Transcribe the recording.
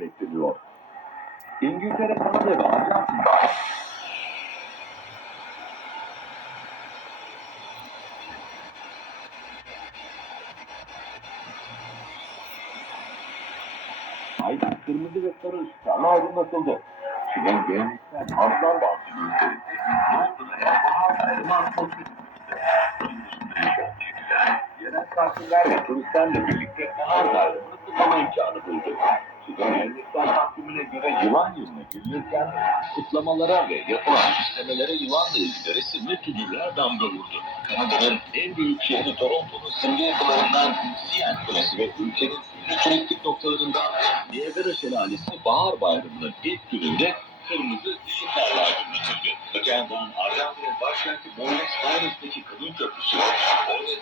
bekleniyor. İngiltere, Kanada ve Arjantin'de Aynen kırmızı ve sarı ışıklarla aydınlatıldı. Londra'ya bahar bayramı atmosferi Yerel sakinler ve turistlerle birlikte imkanı buldu. Hindistan takvimine göre yılan yılına girilirken kutlamalara ve yapılan işlemelere yılanla ilgili resimli figürler damga vurdu. Kanada'nın en büyük şehri Toronto'nun simge yapılarından CN Kulesi ve ülkenin ünlü turistik noktalarından Niagara Şelalesi Bahar Bayramı'nın ilk gününde kırmızı ışıklarla aydınlatıldı. Öte yandan Arjantin'in başkenti Buenos Aires'teki kadın köprüsü, Buenos